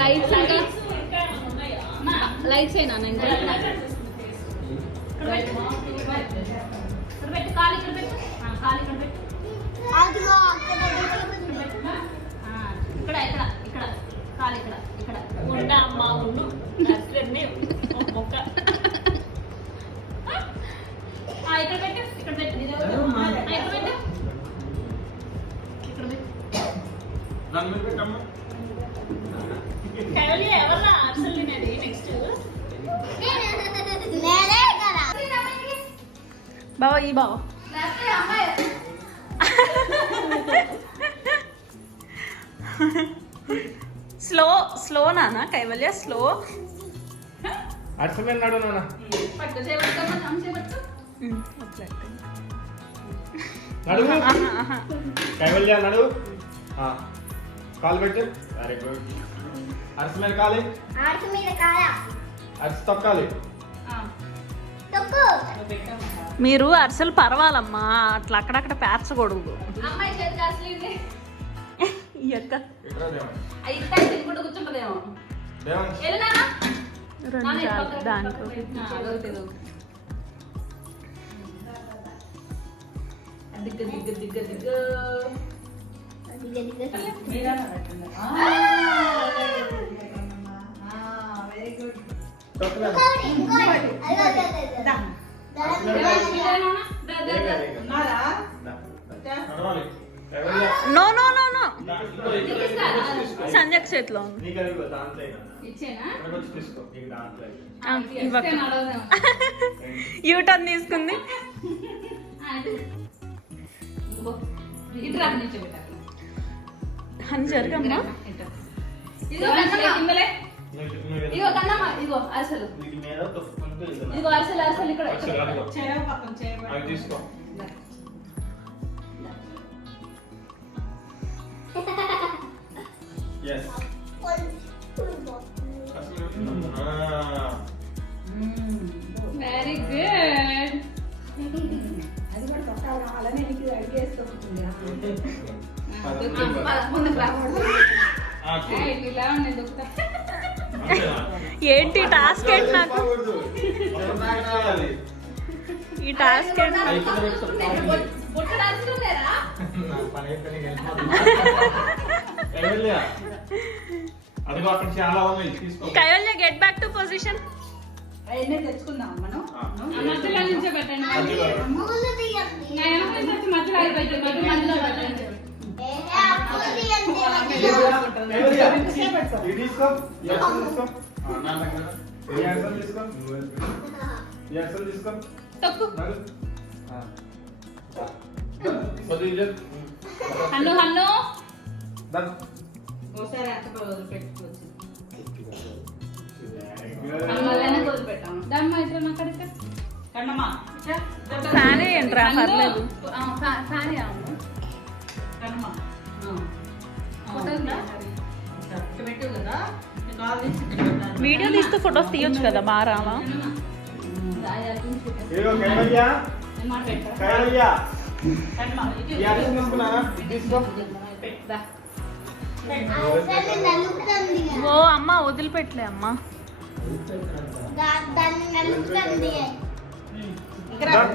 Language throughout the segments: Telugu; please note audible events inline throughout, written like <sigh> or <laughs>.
లైట్స్ లైట్స్ అయినా నేను ఇక్కడ పెట్టు కాలు ఇక్కడ పెట్టు ఆ, కాలు ఇక్కడ పెట్టు ఆ, ఇక్కడ ఇక్కడ ఇక్కడ. కాలు ఇక్కడ ఇక్కడ. ఉండ అమ్మ ఉండు. అట్లనే మొక్క. ఆ, ఇక్కడ పెట్టు ఇక్కడ పెట్టు ఇక్కడ పెట్టు ఇక్కడ పెట్టు బావా ఈ బావా స్లో స్లో నానా కైవల్య స్లో అట్ల మీద నడు నాన్న నడువు కైవల్య నడు ఆ, కాలు పెట్టు వెరీ గుడ్ అరస మీద కాలి అరస తొక్కాలి మీరు అరిసెలు పర్వాలమ్మా అట్లా అక్కడక్కడ పేర్చకూడదు అమ్మాయి చేతి <laughs> no no no no. Sanjay చేతిలో ఉంది. యూటర్న్ <laughs> తీసుకుంది. అని జరగమ్మా. ఇదిగో కన్నమ్మ, ఇదిగో అరిసెలు. ఇదిగో అరిసెలు అరిసెలు ఇక్కడ వెరీ గుడ్ అది కూడా రావాలని నీకు అడిగి వేసుకుంటుంది. <laughs> ముందుకు రా ఏయ్, ఇలా ఉంది దొక్కుతా. ఏంటి టాస్క్ ఏంటి నాకు? ఈ task Kaivalya get back to position తెచ్చుకుందాం మనం మధ్యలో నుంచో పెట్టండి. మధ్యలో. హన్ను హన్ను. ఒకసారి నాకు అడిగితే కన్నమ్మా ఫ్యాన్ ఏంట్రా పర్లేదు. ఫ్యాన్ అవును వీడియో తీస్తూ ఫొటోస్ తీయొచ్చు కదా తీసుకో. పెట్టా ఓ అమ్మ వదిలిపెట్టలే అమ్మ. తర్వాత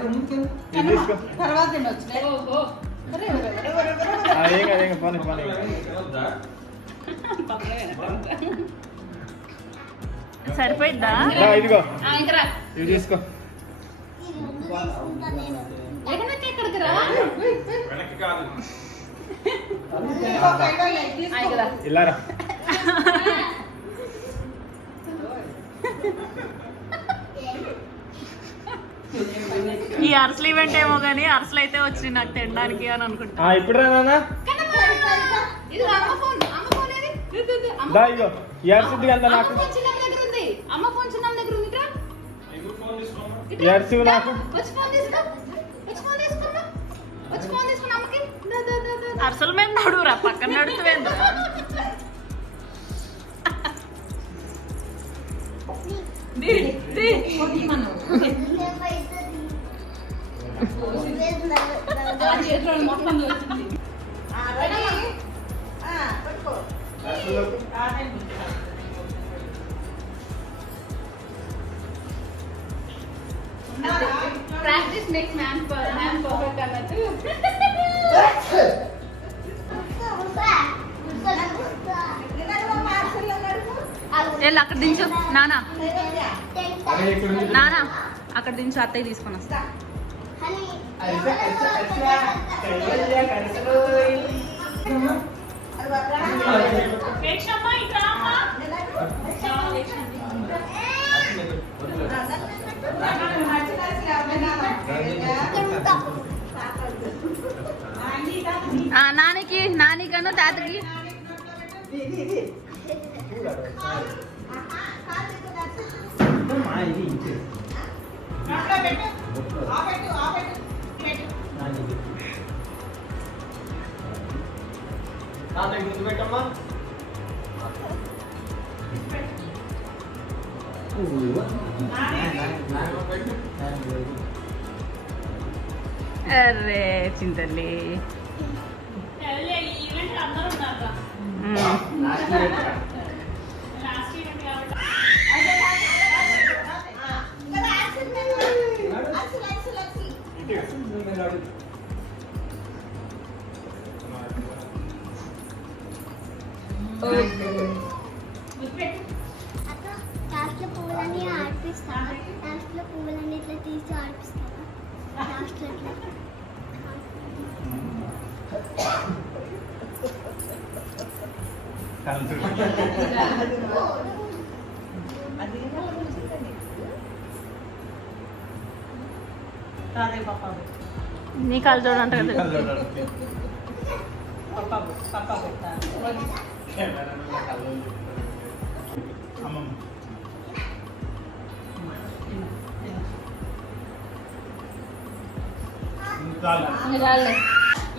ఏం కాదు ఏం పోనీ పోనీ సరిపోయిద్దా ఇదిగో. ఇది తీసుకో. ఎక్కడికి ఎక్కడికి రా వెనక్కి కాదు ఇంకో కైలో లైట్ తీసుకో. ఆ, ఇంకా రా. ఇల్లారా ఈ అరసలు ఈవెంట్ ఏమో కానీ అరసలు అయితే వచ్చి నాకు తినడానికి అని అనుకుంటా. ఆ, ఇప్పుడు రా నాన్న. ఇది అమ్మ ఫోన్ అమ్మ ఫోన్ ఏది ఇది, ఇది, అమ్మ దా ఇగో ఈ అరిసిద్ది కదా అమ్మ నాకు ఉంది అమ్మ ఫోన్ చిన్నమ్మ దగ్గర ది, ది. కొద్దిగా మనం. ఆ చేతిలో మొత్తం వచ్చింది practice makes man man perfect అన్నట్టు వెళ్ళి అక్కడ దించు. నానా. నానా అక్కడ దించు అత్తయ్య తీసుకొని వస్తా. నానికి నానికను తాతకి. తాతయ్య ముందు పెట్టమ్మా అరే చింతల్లి ఈవెంట్ అందరూ ఉన్నారు లాస్ట్లో పువ్వులన్నీ ఆడిపిస్తావా లాస్ట్లో పువ్వులన్నీ ఇట్లా తీసి ఆడిపిస్తావా లాస్ట్లో ఇట్లా నీ కాలు చూడంట కదా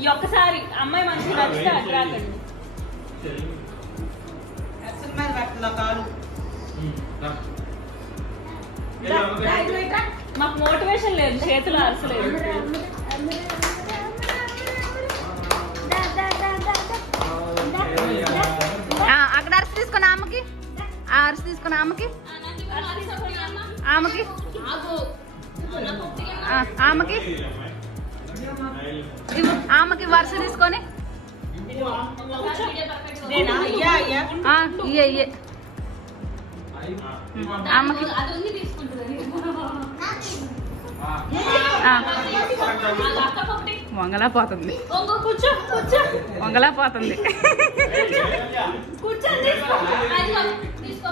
ఈ ఒక్కసారి అమ్మాయి మంచిగా నచ్చితే అటు రాకండి. మాకు మోటివేషన్ లేదు చేతులు అరసలేదు. అక్కడ అరిసి తీసుకుని ఆమెకి? ఆ అరిసి తీసుకుని ఆమెకి? ఆమెకి? ఆ, ఆమెకి? ఆమెకి వరుస తీసుకొని. ఆ, ఇయ్యే ఇయ్యే. ఆమెకి. వంగలా పోతుంది. వంగలా పోతుంది. కూర్చో తీసుకో. అదిగో, తీసుకో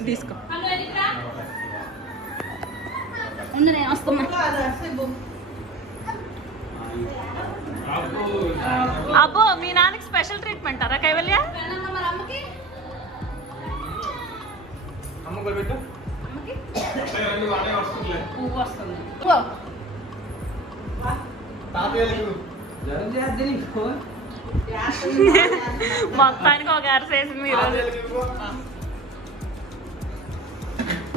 తీసుకో. అబ్బో మీ నాన్నకి స్పెషల్ ట్రీట్మెంట్ అరా కైవల్య? మరి అమ్మకి. అమ్మ కూడా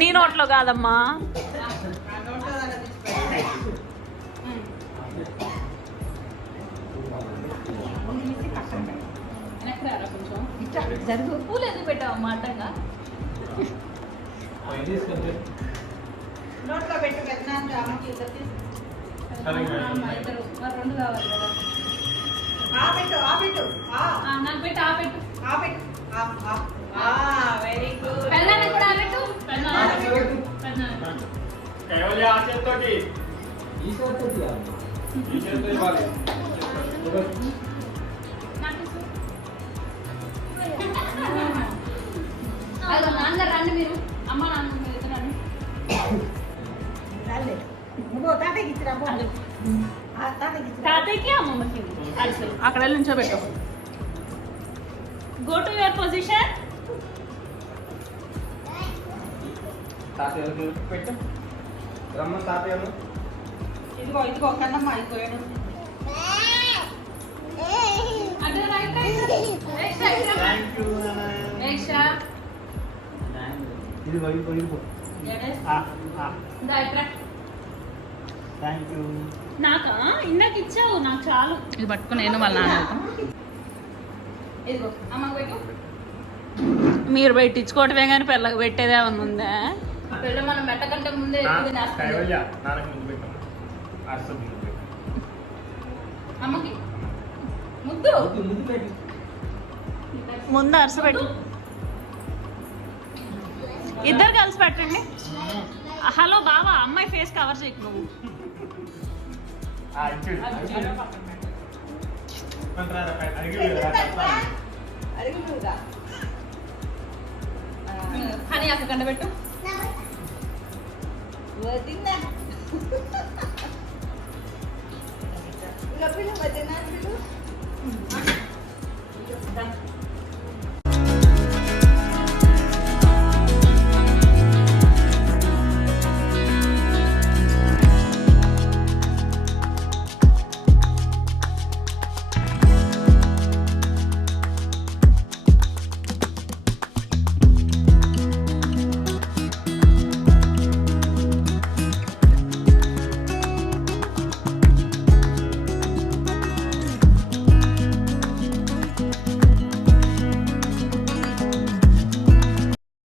నీ నోట్లో కాదమ్మా. జరుగు పూలు ఎందుకు పెట్టావు మాటంగా నోట్లో పెట్టు మరి రెండు కావాలి కదా. ఆ పెట్టు ఆ పెట్టు ఆ. ఆ, నాకు పెట్టు ఆ పెట్టు. ఆ పెట్టు ఆ ఆ. ఆ వెరీ గుడ్ పెదనాన్న కూడా ఆ పెట్టు. పెదనాన్న పెదనాన్న కైవల్య ఆ చేత్తోటి. ఈ చేత్తో ఇవ్వాలి. రండి మీరు. అమ్మ నాన్న మీరు రండి. రాలే. నువ్వు తాతయ్యకి ఇచ్చిరా. ఆ తాతయ్యకి ఇచ్చిరా. తాతయ్యకి అమ్మమ్మకి అరిసెలు అక్కడ వెళ్ళి నుంచోబెట్టు గో టు యువర్ పొజిషన్ తాతయ్య పెట్టు. రమ్మ తాతయ్య ఇదిగో ఇదిగో కన్నమ్మ ఇదిగో ఏడు అటు right right right right thank you extra ఇది పోయి పోయి థ్యాంక్ యూ నాకా? ఇందాక ఇచ్చావు. నాకు చాలు. ఇది పట్టుకుని నేను వాళ్ళ నాన్న మీరు పెట్టించుకోవటమే కానీ పిల్లకి పెట్టేదే ఉందా? పిల్ల మనం పెట్టకంటే ముందే అమ్మకి? ముద్దు? ముందు అరస పెట్టు. ఇద్దరు కలిసి పెట్టండి. హలో బావా అమ్మాయి ఫేస్ కవర్ చేయకు నువ్వు. ఆ, ఇచ్చేడు. మంత్రారా, అడిగి అడిగి నువ్వుగా. హనీ అక్క కంట పెట్టు వదినా. ఇంకా పిల్ల వదినా పిల్ల. దా.